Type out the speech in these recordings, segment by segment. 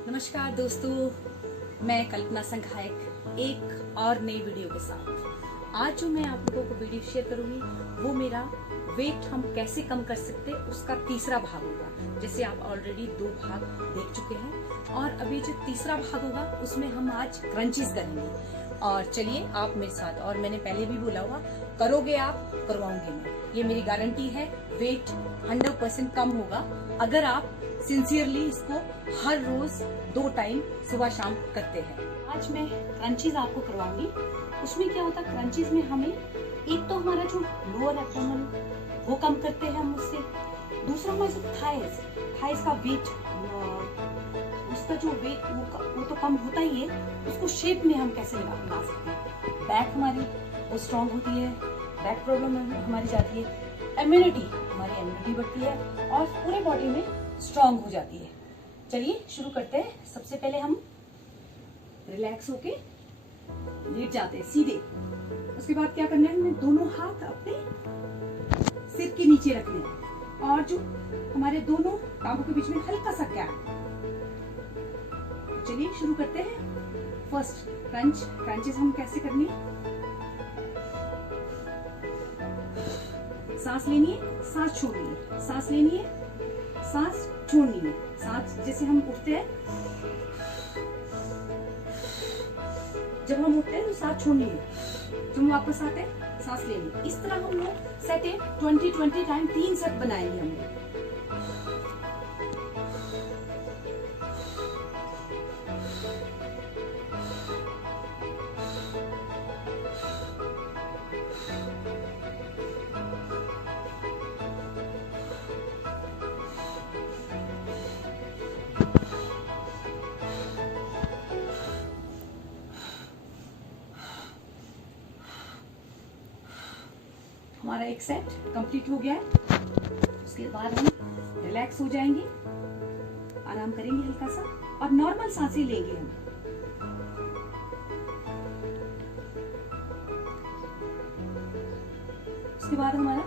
नमस्कार दोस्तों, मैं कल्पना संघायक एक और नई वीडियो के साथ। आज जो मैं आप लोगों को वीडियो शेयर करूंगी वो मेरा वेट हम कैसे कम कर सकते उसका तीसरा भाग होगा। जैसे आप ऑलरेडी 2 भाग देख चुके हैं और अभी जो तीसरा भाग होगा उसमें हम आज क्रंचीज करेंगे। और चलिए आप मेरे साथ, और मैंने पहले भी बोला हुआ, करोगे आप, करवाऊंगी मैं, ये मेरी गारंटी है। वेट 100% कम होगा अगर आप सिंसियरली इसको हर रोज 2 टाइम सुबह शाम करते हैं। आज मैं क्रंचीज आपको करवाऊंगी। उसमें क्या होता है, क्रंचीज में हमें एक तो हमारा जो लोअर एब्डोमेन वो कम करते हैं हम उससे, दूसरा हमारे जो थाइस का वेट, उसका जो वेट वो तो कम होता ही है, उसको शेप में हम कैसे ला सकते हैं। बैक हमारी वो स्ट्रांग होती है, बैक प्रॉब्लम हमारी जाती है, हमारी इम्यूनिटी बढ़ती है और पूरे बॉडी में स्ट्रांग हो जाती है। चलिए शुरू करते हैं। सबसे पहले हम रिलैक्स होके लेट जाते हैं सीधे। उसके बाद क्या करना है, हमें दोनों हाथ अपने सिर के नीचे रखने हैं और जो हमारे दोनों टांगों के बीच में हल्का सा गैप। चलिए शुरू करते हैं। फर्स्ट क्रंचेस हम कैसे करनी है। सांस लेनी है, सांस छोड़नी है, सांस लेनी है, सांस छोड़नी है। सांस जैसे हम उठते हैं, जब हम उठते हैं तो सांस छोड़नी है, जब हम वापस आते हैं सांस लेनी है। इस तरह हम लोग सेट 20 टाइम 3 सेट बनाएंगे हम लोग। हमारा एक सेट कंप्लीट हो गया है। उसके बाद हम रिलैक्स हो जाएंगे, आराम करेंगे हल्का सा और नॉर्मल सांसें लेंगे हम। उसके बाद हमारा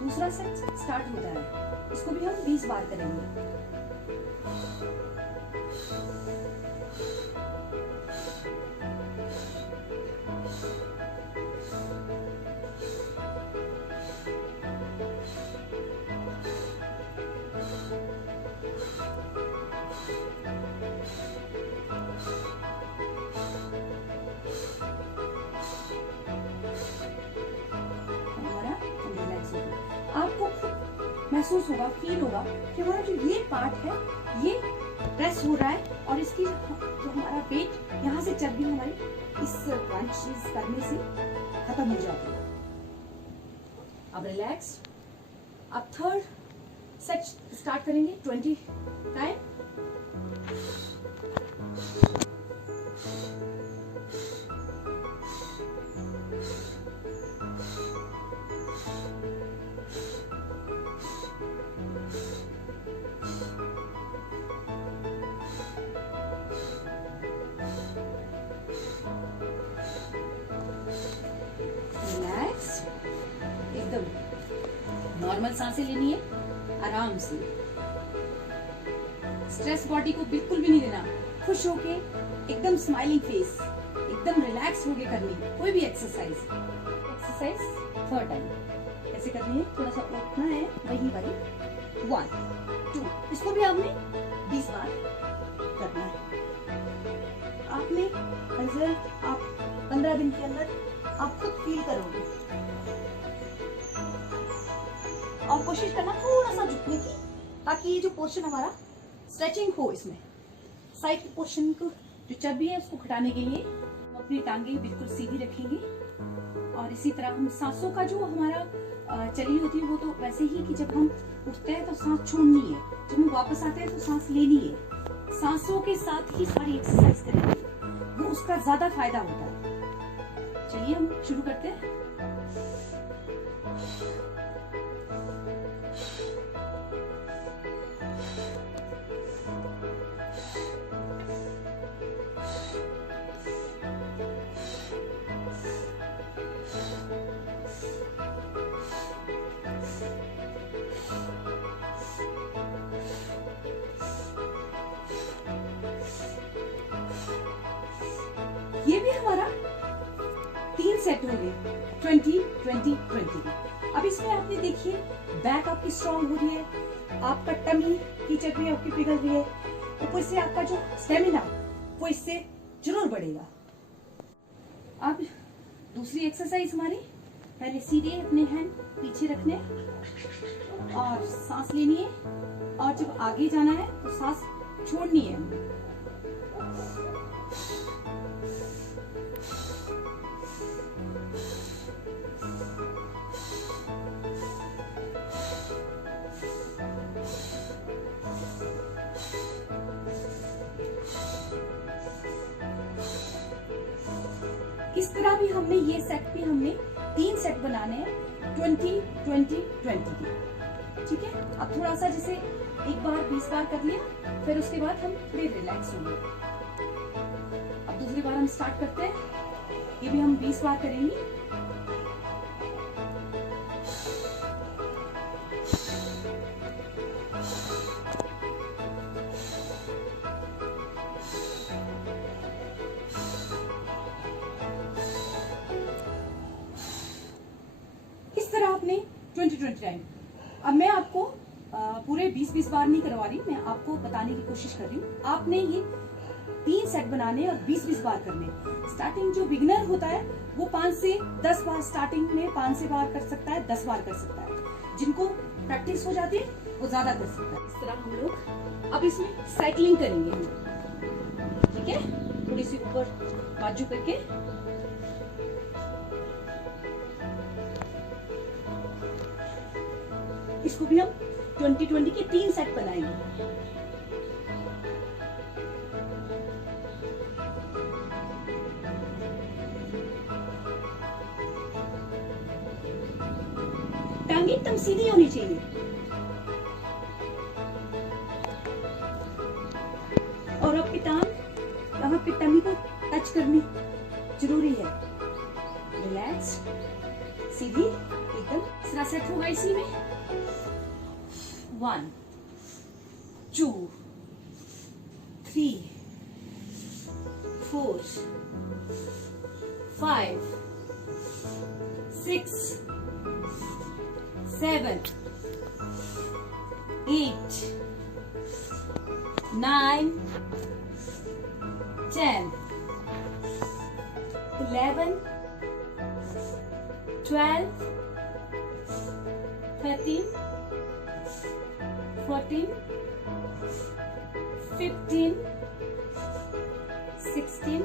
दूसरा सेट स्टार्ट होता है। इसको भी हम 20 बार करेंगे। आपको महसूस होगा, फील होगा कि हमारा जो ये पार्ट है ये प्रेस हो रहा है और इसकी जो हमारा वेट, यहाँ से चर्बी हमारी इस क्रंचीज करने से खत्म हो जाती है। अब रिलैक्स। अब थर्ड सेट स्टार्ट करेंगे 20 टाइम। नॉर्मल सांसें लेनी है, आराम से। स्ट्रेस बॉडी को बिल्कुल भी नहीं देना। खुश होके, एकदम स्माइलिंग फेस, एकदम रिलैक्स होके करनी कोई भी एक्सरसाइज। थर्ड टाइम कैसे करनी है, थोड़ा सा उठना है, वही वाली 1 2। इसको भी आपने 20 बार करना है। आपने रिजल्ट आप 15 दिन के अंदर आप खुद फील करोगे। और कोशिश करना थोड़ा सा झुकने की, ताकि ये जो पोर्शन हमारा स्ट्रेचिंग हो, इसमें साइड के पोर्शन को जो चर्बी है उसको घटाने के लिए हम अपनी टांगे बिल्कुल सीधी रखेंगे। और इसी तरह हम सांसों का जो हमारा चली होती है वो तो वैसे ही कि जब हम उठते हैं तो सांस छोड़नी है, जब हम वापस आते हैं तो सांस लेनी है। सांसों के साथ ही सारी एक्सरसाइज करेंगे, वो उसका ज्यादा फायदा होता है। चलिए हम शुरू करते हैं। ये भी हमारा 3 सेट हो गए 20 20 20 के। अब इसमें आपने देखिए बैक आपकी स्ट्रांग हो रही है, आपका टमी की चक्री आपकी पिघल रही है, ऊपर से आपका जो स्टेमिना वो इससे जरूर बढ़ेगा। अब दूसरी एक्सरसाइज हमारी, पहले सीधे अपने हैंड पीछे रखने और सांस लेनी है, और जब आगे जाना है तो सांस छोड़नी है हमें। इस तरह भी हमने ये सेट भी हमने 3 सेट बनाने हैं 20 20 20 के, ठीक है। अब थोड़ा सा जैसे एक बार 20 बार कर लिया, फिर उसके बाद हम थोड़े रिलैक्स होंगे। अब दूसरी बार हम स्टार्ट करते हैं, ये भी हम 20 बार करेंगे। आपने 20 टाइम। अब मैं आपको पूरे 20 बार नहीं करवा रही, मैं आपको बताने की कोशिश कर रही हूँ। आपने ये 3 सेट बनाने और 20 बार करने। स्टार्टिंग जो बिगिनर होता है वो 5 से 10 बार स्टार्टिंग में 5 से बार कर सकता है, 10 बार कर सकता है। जिनको प्रैक्टिस हो जाती है वो ज्यादा कर सकता है। इस तरह हम लोग अब इसमें साइकिलिंग करेंगे, ठीक है। थोड़ी सी ऊपर बाजू करके इसको भी हम 20 के 3 सेट बनाएंगे। टांगे एकदम सीधी होनी चाहिए। और आपकी टांग यहाँ पे टमी को टच करनी जरूरी है। रिलैक्स, सीधी एकदम। दूसरा सेट होगा इसी में 1 2 3 4 5 6 7 8 9 10 11 12 13 14 15 16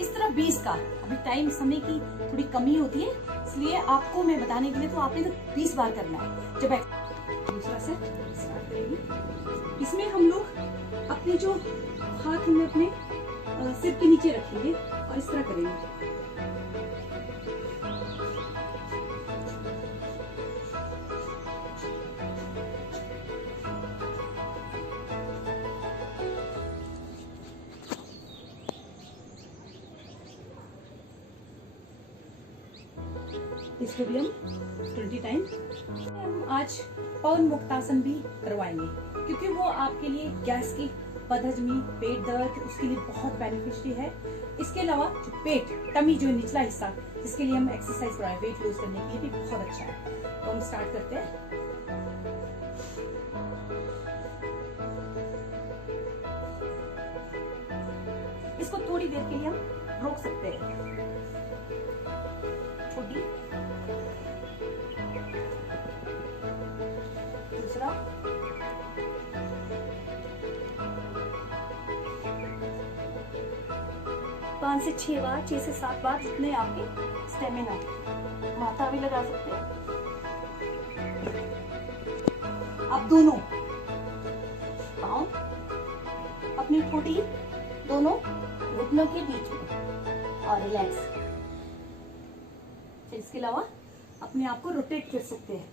इस तरह 20 का। अभी टाइम समय की थोड़ी कमी होती है, इसलिए आपको मैं बताने के लिए तो आपने तो 20 बार करना है। जब दूसरा सेट स्टार्ट करेंगे, इसमें हम लोग अपने जो हाथ हमने अपने सिर के नीचे रखेंगे और इस तरह करेंगे। इसको भी हम 20 टाइम। हम आज पवन मुक्तासन भी करवाएंगे, क्योंकि वो आपके लिए गैस की बदहजमी, पेट दर्द, उसके लिए बहुत बेनिफिशियल है। इसके अलावा जो पेट टमी जो निचला हिस्सा, जिसके लिए हम एक्सरसाइज कराएं वेट लूज करने के लिए भी बहुत अच्छा है। तो हम स्टार्ट करते हैं। इसको थोड़ी देर के लिए हम रोक सकते हैं। छोटी, दूसरा, पांच से 6 बार, 6 से 7 बार, जितने आपके स्टेमिना। माथा भी लगा सकते हैं। अब दोनों पाँव अपनी ठोड़ी दोनों घुटनों के बीच में और रिलैक्स। फिर इसके अलावा अपने आप को रोटेट कर सकते हैं।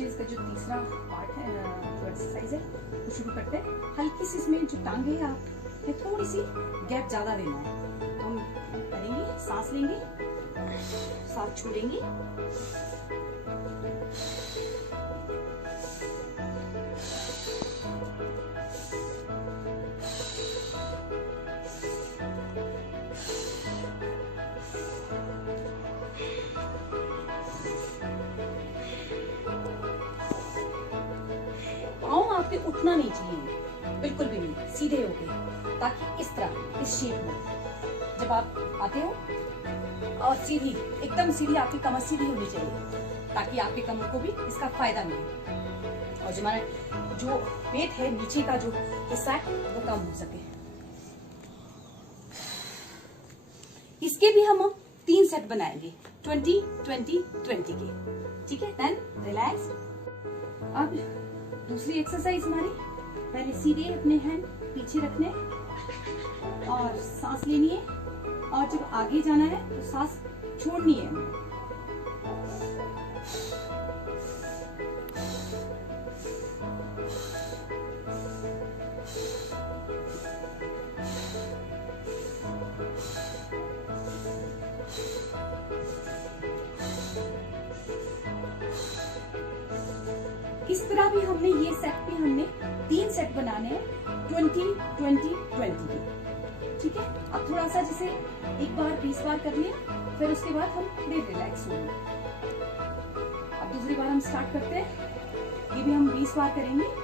इसका जो तीसरा पार्ट है, जो एक्सरसाइज है, वो शुरू करते हैं। हल्की सी इसमें जो टांगे हैं आप थोड़ी सी गैप ज्यादा देना है। तो हम करेंगे, सांस लेंगे, सांस छोड़ेंगे, पाँव आपके उठना नहीं चाहिए, बिल्कुल भी नहीं, सीधे हो गए, ताकि इस तरह इस शेप में जब आप आते हो और सीधी एकदम सीधी आपकी कमर सीधी होनी चाहिए, ताकि आपके कमर को भी इसका फायदा मिले और जो हमारा जो वेट है नीचे का जो हिस्सा है वो कम हो सके। इसके भी हम 3 सेट बनाएंगे 20 20 20 के, ठीक है। Then relax. अब दूसरी एक्सरसाइज हमारी, पहले सीधे अपने हैंड पीछे रखने और सांस लेनी है, और जब आगे जाना है तो सांस छोड़नी है। इस तरह भी हमने ये सेट भी हमने 3 सेट बनाने हैं 20 20 20 के, ठीक है। अब थोड़ा सा जैसे एक बार 20 बार कर लिया, फिर उसके बाद हम थोड़े रिलैक्स होंगे। अब दूसरी बार हम स्टार्ट करते हैं, ये भी हम 20 बार करेंगे।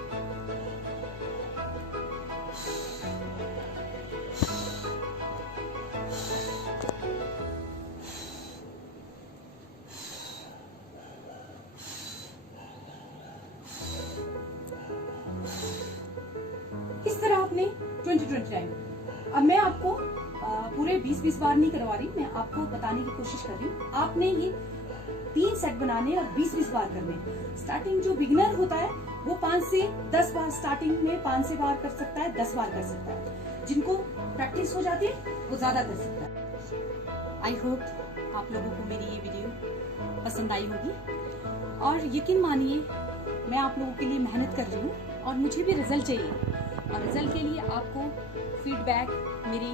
इस तरह आपने 20 टाइम। अब मैं आपको पूरे 20 बार नहीं करवा रही, मैं आपको बताने की कोशिश कर रही हूँ। आपने ये 3 सेट बनाने और 20 बार करने। स्टार्टिंग जो बिगिनर होता है वो 5 से 10 बार स्टार्टिंग में 5 से बार कर सकता है, 10 बार कर सकता है। जिनको प्रैक्टिस हो जाती है वो ज्यादा कर सकता है। आई होप आप लोगों को मेरी ये वीडियो पसंद आई होगी, और यकीन मानिए मैं आप लोगों के लिए मेहनत कर रही हूँ और मुझे भी रिजल्ट चाहिए, और रिजल्ट के लिए आपको फीडबैक मेरी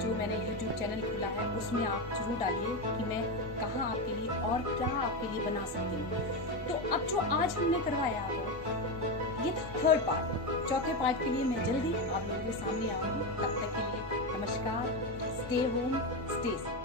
जो मैंने YouTube चैनल खोला है उसमें आप जरूर डालिए कि मैं कहाँ आपके लिए और क्या आपके लिए बना सकती हूँ। तो अब जो आज हमने करवाया आपको ये था 3rd पार्ट। 4थे पार्ट के लिए मैं जल्दी आप लोगों के सामने आऊंगी। तब तक के लिए नमस्कार, स्टे होम, स्टे सेफ।